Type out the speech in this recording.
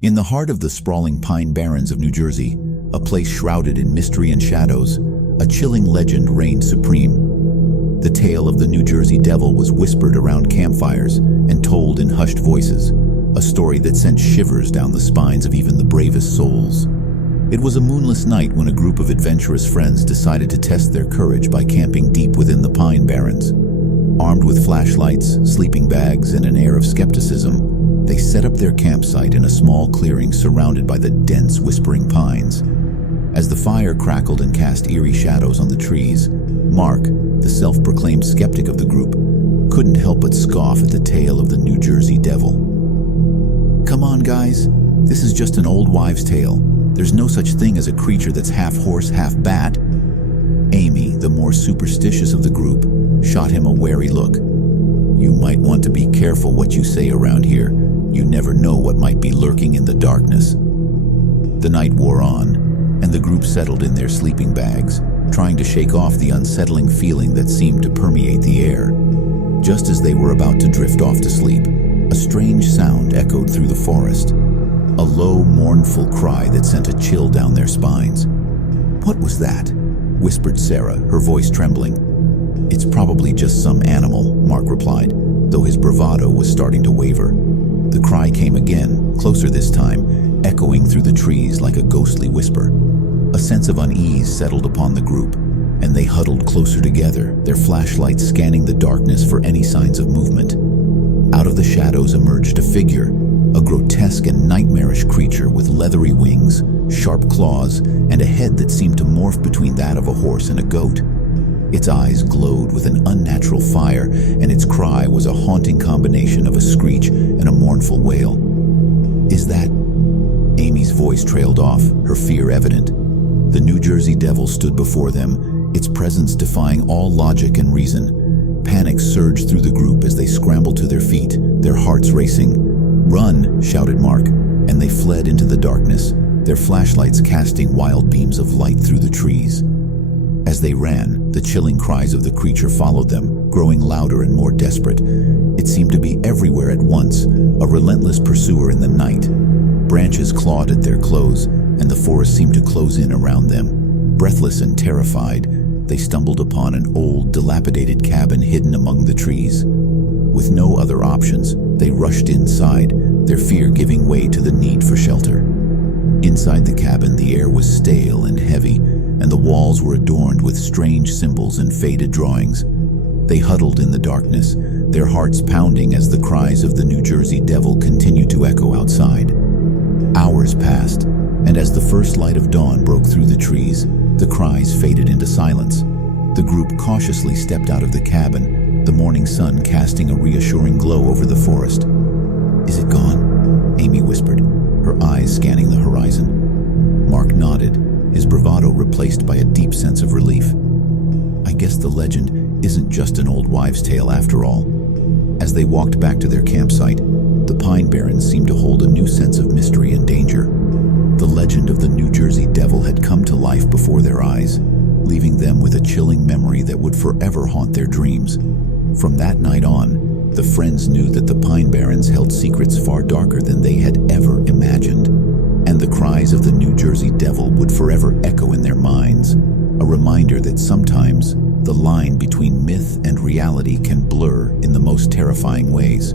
In the heart of the sprawling Pine Barrens of New Jersey, a place shrouded in mystery and shadows, a chilling legend reigned supreme. The tale of the New Jersey Devil was whispered around campfires and told in hushed voices, a story that sent shivers down the spines of even the bravest souls. It was a moonless night when a group of adventurous friends decided to test their courage by camping deep within the Pine Barrens. Armed with flashlights, sleeping bags, and an air of skepticism, they set up their campsite in a small clearing surrounded by the dense, whispering pines. As the fire crackled and cast eerie shadows on the trees, Mark, the self-proclaimed skeptic of the group, couldn't help but scoff at the tale of the New Jersey Devil. "Come on, guys. This is just an old wives' tale. There's no such thing as a creature that's half horse, half bat." Amy, the more superstitious of the group, shot him a wary look. "You might want to be careful what you say around here. You never know what might be lurking in the darkness." The night wore on, and the group settled in their sleeping bags, trying to shake off the unsettling feeling that seemed to permeate the air. Just as they were about to drift off to sleep, a strange sound echoed through the forest. A low, mournful cry that sent a chill down their spines. "What was that?" whispered Sarah, her voice trembling. "It's probably just some animal," Mark replied, though his bravado was starting to waver. The cry came again, closer this time, echoing through the trees like a ghostly whisper. A sense of unease settled upon the group, and they huddled closer together, their flashlights scanning the darkness for any signs of movement. Out of the shadows emerged a figure, a grotesque and nightmarish creature with leathery wings, sharp claws, and a head that seemed to morph between that of a horse and a goat. Its eyes glowed with an unnatural fire, and its cry was a haunting combination of a screech and a mournful wail. "Is that—" Amy's voice trailed off, her fear evident. The New Jersey Devil stood before them, its presence defying all logic and reason. Panic surged through the group as they scrambled to their feet, their hearts racing. "Run!" shouted Mark, and they fled into the darkness, their flashlights casting wild beams of light through the trees. As they ran, the chilling cries of the creature followed them, growing louder and more desperate. It seemed to be everywhere at once, a relentless pursuer in the night. Branches clawed at their clothes, and the forest seemed to close in around them. Breathless and terrified, they stumbled upon an old, dilapidated cabin hidden among the trees. With no other options, they rushed inside, their fear giving way to the need for shelter. Inside the cabin, the air was stale and heavy, and the walls were adorned with strange symbols and faded drawings. They huddled in the darkness, their hearts pounding as the cries of the New Jersey Devil continued to echo outside. Hours passed, and as the first light of dawn broke through the trees, the cries faded into silence. The group cautiously stepped out of the cabin, the morning sun casting a reassuring glow over the forest. "Is it gone?" Amy whispered, her eyes scanning the horizon. Mark nodded, his bravado replaced by a deep sense of relief. "I guess the legend isn't just an old wives' tale after all." As they walked back to their campsite, the Pine Barrens seemed to hold a new sense of mystery and danger. The legend of the New Jersey Devil had come to life before their eyes, leaving them with a chilling memory that would forever haunt their dreams. From that night on, the friends knew that the Pine Barrens held secrets far darker than they had ever imagined, and the cries of the New Jersey Devil would forever echo in their minds, a reminder that sometimes the line between myth and reality can blur in the most terrifying ways.